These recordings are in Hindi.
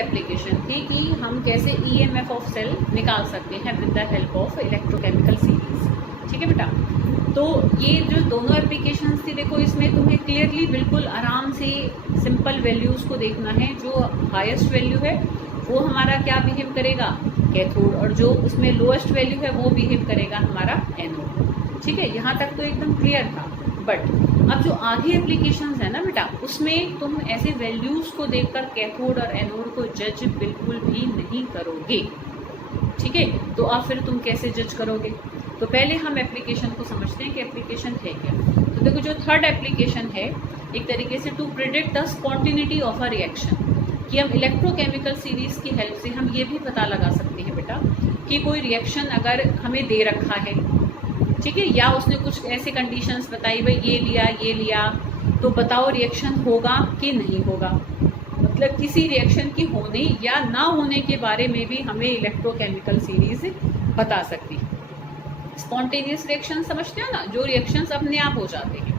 एप्लीकेशन थी कि हम कैसे ईएमएफ ऑफ सेल निकाल सकते हैं with the help of electrochemical series. ठीक है बेटा, तो ये जो दोनों एप्लीकेशंस थी, देखो इसमें तुम्हें क्लियरली बिल्कुल आराम से सिंपल वैल्यूज़ को देखना है। जो हाईएस्ट वैल्यू है वो हमारा क्या बिहेव करेगा, कैथोड, और जो उसमें लोएस्ट वैल्यू है वो बिहेव करेगा हमारा एनोड। ठीक है, यहाँ तक तो एकदम क्लियर था। बट अब जो आगे एप्लीकेशंस है ना बेटा, उसमें तुम ऐसे वैल्यूज़ को देखकर कैथोड और एनोड को जज बिल्कुल भी नहीं करोगे। ठीक है, तो अब फिर तुम कैसे जज करोगे? तो पहले हम एप्लीकेशन को समझते हैं कि एप्लीकेशन है क्या। तो देखो जो थर्ड एप्लीकेशन है, एक तरीके से to predict the spontaneity of a reaction, कि हम इलेक्ट्रोकेमिकल सीरीज की हेल्प से हम ये भी पता लगा सकते हैं बेटा कि कोई रिएक्शन अगर हमें दे रखा है, ठीक है, या उसने कुछ ऐसे कंडीशंस बताई, भाई ये लिया तो बताओ रिएक्शन होगा कि नहीं होगा। मतलब किसी रिएक्शन की होने या ना होने के बारे में भी हमें इलेक्ट्रोकेमिकल सीरीज बता सकती है। स्पॉन्टेनियस रिएक्शन समझते हो ना, जो रिएक्शंस अपने आप हो जाते हैं।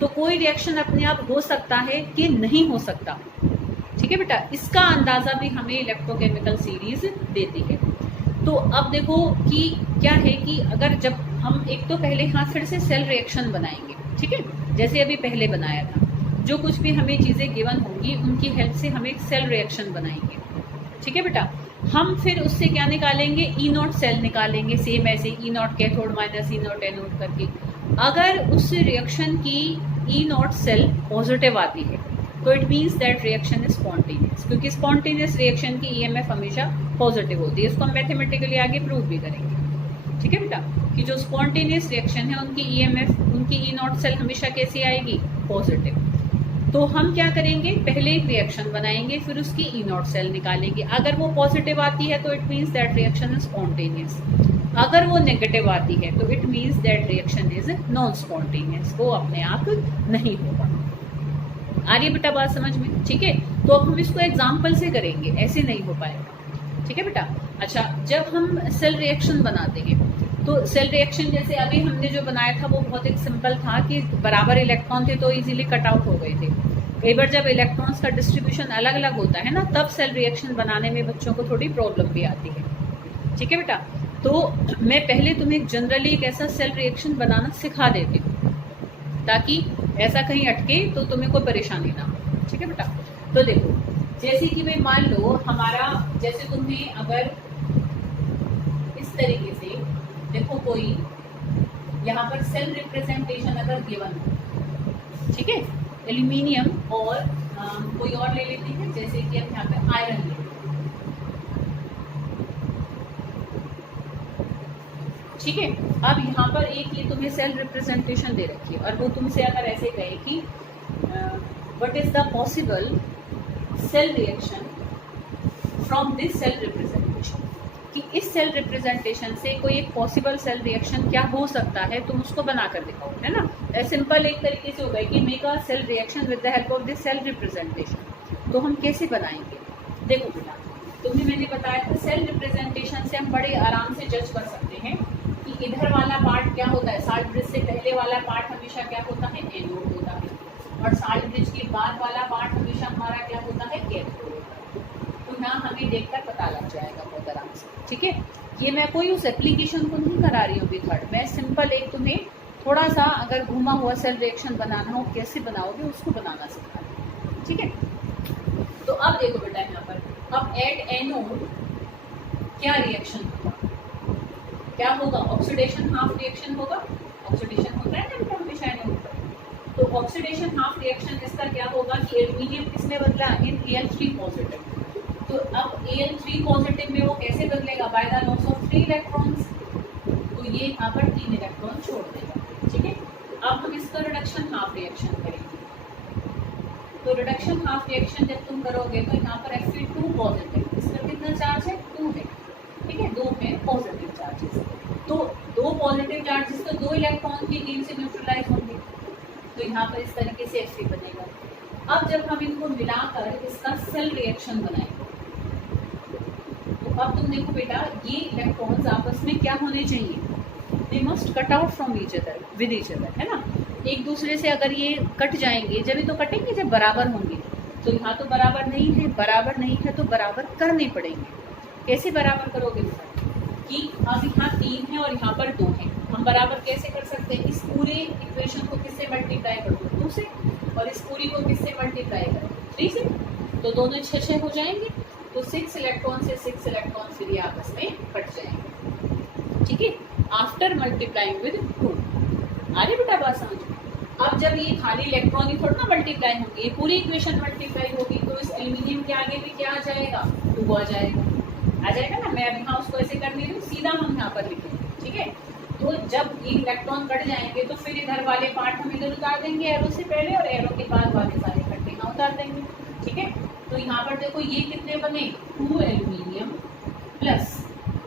तो कोई रिएक्शन अपने आप हो सकता है कि नहीं हो सकता। ठीक है बेटा, इसका अंदाजा भी हमें इलेक्ट्रोकेमिकल सीरीज देती है। तो अब देखो कि क्या है कि अगर जब हम एक तो पहले फिर से सेल रिएक्शन बनाएंगे, ठीक है, जैसे अभी पहले बनाया था, जो कुछ भी हमें चीज़ें गिवन होंगी उनकी हेल्प से हम एक सेल रिएक्शन बनाएंगे। ठीक है बेटा, हम फिर उससे क्या निकालेंगे, ई नॉट सेल निकालेंगे, सेम ऐसे E naught cathode minus E naught anode करके। अगर उस रिएक्शन की ई नॉट सेल पॉजिटिव आती है तो it means that reaction is spontaneous, क्योंकि स्पॉन्टेनियस रिएक्शन की ईएमएफ हमेशा पॉजिटिव होती है। इसको हम मैथमेटिकली आगे प्रूव भी करेंगे। ठीक है बेटा, कि जो स्पॉन्टेनियस रिएक्शन है उनकी ईएमएफ, उनकी ई नॉट सेल हमेशा कैसी आएगी, पॉजिटिव। तो हम क्या करेंगे, पहले एक रिएक्शन बनाएंगे, फिर उसकी ई नॉट सेल निकालेंगे। अगर वो पॉजिटिव आती है तो it means that reaction is spontaneous. अगर वो नेगेटिव आती है तो it means that reaction is non spontaneous, वो अपने आप नहीं होगा। आ रही है बेटा बात समझ में? ठीक है, तो अब हम इसको एग्जाम्पल से करेंगे, ऐसे नहीं हो पाएगा। ठीक है बेटा, अच्छा, जब हम सेल रिएक्शन बनाते हैं तो सेल रिएक्शन जैसे अभी हमने जो बनाया था वो बहुत एक सिंपल था कि बराबर इलेक्ट्रॉन थे तो इजीली कट आउट हो गए थे। कई बार जब इलेक्ट्रॉन्स का डिस्ट्रीब्यूशन अलग अलग होता है ना, तब सेल रिएक्शन बनाने में बच्चों को थोड़ी प्रॉब्लम भी आती है। ठीक है बेटा, तो मैं पहले तुम्हें जनरली एक ऐसा सेल रिएक्शन बनाना सिखा देती हूँ ताकि ऐसा कहीं अटके तो तुम्हें कोई परेशानी ना हो। ठीक है बेटा, तो देखो जैसे कि भाई मान लो हमारा, जैसे तुम्हें अगर इस तरीके से देखो कोई यहाँ पर सेल रिप्रेजेंटेशन अगर गिवन हो, ठीक है, एल्यूमिनियम और कोई और ले लेते हैं, जैसे कि हम यहाँ पे आयरन ले लेते हैं। ठीक है, अब यहाँ पर एक ये तुम्हें सेल रिप्रेजेंटेशन दे रखी है और वो तुमसे अगर ऐसे कहे कि what is the possible cell reaction from this cell representation, कि इस सेल रिप्रेजेंटेशन से कोई एक पॉसिबल सेल रिएक्शन क्या हो सकता है, तुम उसको बना कर दिखाओ, है ना। सिंपल एक तरीके से होगा कि make a cell reaction with the help of this cell representation. तो हम कैसे बनाएंगे, देखो बेटा, तुम्हें मैंने बताया था सेल रिप्रेजेंटेशन से हम बड़े आराम से जज कर सकते हैं कि इधर वाला पार्ट क्या होता है, साल्ट ब्रिज से पहले वाला पार्ट हमेशा क्या होता है, एनोड होता है, और साल्ट ब्रिज के बाद वाला पार्ट हमेशा हमारा क्या होता है, कैथोड होता है। तो यहाँ हमें देखकर पता लग जाएगा बहुत आराम से। ठीक है, ये मैं कोई उस एप्लीकेशन को नहीं करा रही हूँ अभी थर्ड, मैं सिंपल एक तुम्हें थोड़ा सा अगर घुमा हुआ सेल रिएक्शन बनाना हो कैसे बनाओगे उसको बनाना सिखा रही हूँ। ठीक है, तो अब देखो बेटा यहाँ पर, अब एट एनोड क्या रिएक्शन होगा, क्या होगा, ऑक्सीडेशन हाफ रिएक्शन होगा। ऑक्सीडेशन होता है ना बेटा हमेशा एनोड पर, तो ऑक्सीडेशन हाफ रिएक्शन इसका क्या होगा कि एल्यूमिनियम किसमें बदला, इन Al3 पॉजिटिव। तो अब Al3 पॉजिटिव में वो कैसे बदलेगा, by the loss of 3 electrons. तो ये यहाँ पर 3 इलेक्ट्रॉन छोड़ देगा। ठीक है, अब हम इसका रिडक्शन हाफ रिएक्शन करेंगे। तो रिडक्शन हाफ रिएक्शन जब तुम करोगे तो यहाँ पर Fe2 पॉजिटिव, इसका कितना चार्ज है, 2 है। ठीक है, 2 है पॉजिटिव चार्जेस। तो 2 पॉजिटिव चार्जेस तो 2 इलेक्ट्रॉन की टीम से न्यूट्रलाइज होंगे, तो यहाँ पर इस तरीके से Fe बनेगा। अब जब हम इनको मिलाकर इसका सेल रिएक्शन बनाएंगे, तो अब तुम देखो बेटा, ये इलेक्ट्रॉन्स आपस में क्या होने चाहिए, they must cut out from each other with each other, है ना। एक दूसरे से अगर ये कट जाएंगे, जब ये तो कटेंगे जब बराबर होंगे, तो यहाँ तो बराबर नहीं है तो बराबर करने पड़ेंगे। कैसे बराबर करोगे बेटा कि अब यहाँ 3 है और यहाँ पर 2 है, हम बराबर कैसे कर सकते हैं? इस पूरे इक्वेशन को किससे मल्टीप्लाई कर दो? 2 से, और इस पूरी को किससे मल्टीप्लाई करो? 3 से। तो दोनों 6 हो जाएंगे, तो 6 इलेक्ट्रॉन से 6 इलेक्ट्रॉन फिर ये आपस में कट जाएंगे। ठीक है, आफ्टर मल्टीप्लाइंग विद 2। आ रही बेटा बात समझ में? अब जब ये खाली इलेक्ट्रॉन ही थोड़ा ना मल्टीप्लाई होंगे, ये पूरी इक्वेशन मल्टीप्लाई होगी, तो इस एल्यूमिनियम के आगे भी क्या आ जाएगा? 2 आ जाएगा ना। मैं अब यहाँ उसको ऐसे कर नहीं रही हूँ, सीधा हम यहाँ पर लिखेंगे। ठीक है, तो जब ये इलेक्ट्रॉन कट जाएंगे तो फिर इधर वाले पार्ट हम इधर उतार देंगे एरो से पहले, और एरो के बाद वाले सारे इकट्ठे यहाँ उतार देंगे। ठीक है, तो यहाँ पर देखो ये कितने बने? 2 एल्यूमिनियम प्लस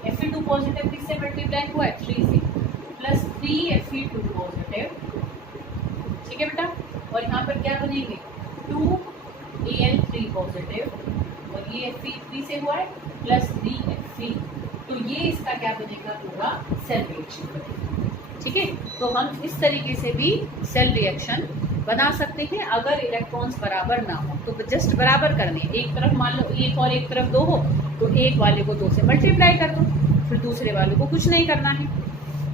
Fe2 पॉजिटिव किससे मल्टीप्लाई हुआ है? 3 से, प्लस 3 Fe2 पॉजिटिव। ठीक है बेटा, और यहाँ पर क्या बनेंगे? 2 Al3 पॉजिटिव, और ये Fe3 से हुआ है प्लस 3 Fe। तो ये इसका क्या बनेगा? पूरा सेल रिएक्शन बनेगा। ठीक है, तो हम इस तरीके से भी सेल रिएक्शन बना सकते हैं। अगर इलेक्ट्रॉन्स बराबर ना हो तो जस्ट बराबर करने, एक तरफ मान लो 1 और एक तरफ 2 हो, तो एक वाले को 2 से मल्टीप्लाई कर दो, फिर दूसरे वाले को कुछ नहीं करना है।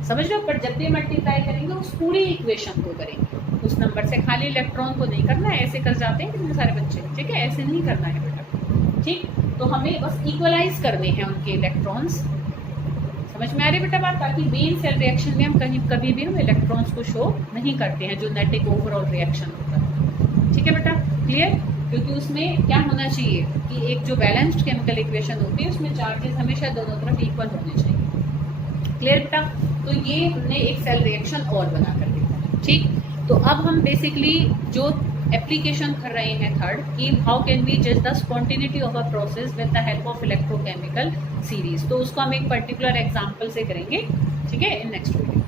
समझ लो, पर जब भी मल्टीप्लाई करेंगे उस पूरी इक्वेशन को करेंगे, उस नंबर से खाली इलेक्ट्रॉन को नहीं करना है। ऐसे कर जाते हैं कितने सारे बच्चे। ठीक है, ऐसे नहीं करना है बेटा। ठीक, तो हमें बस इक्वलाइज करने हैं उनके इलेक्ट्रॉन्स। समझ में आ रही बेटा बात? ताकि मेन सेल रिएक्शन में हम कभी भी हम इलेक्ट्रॉन्स को शो नहीं करते हैं, जो नेट एक ओवरऑल रिएक्शन होता है। ठीक है बेटा, क्लियर? क्योंकि उसमें क्या होना चाहिए कि एक जो बैलेंस्ड केमिकल इक्वेशन होती है उसमें चार्जेस हमेशा दोनों तरफ इक्वल होने चाहिए। क्लियर बेटा? तो ये हमने एक सेल रिएक्शन और बना कर देखा। ठीक, तो अब हम बेसिकली जो एप्लीकेशन कर रहे हैं थर्ड, कि हाउ कैन वी जज the spontaneity of a process with the help of electrochemical series. तो उसको हम एक पर्टिकुलर एग्जांपल से करेंगे। ठीक है, इन नेक्स्ट वीडियो।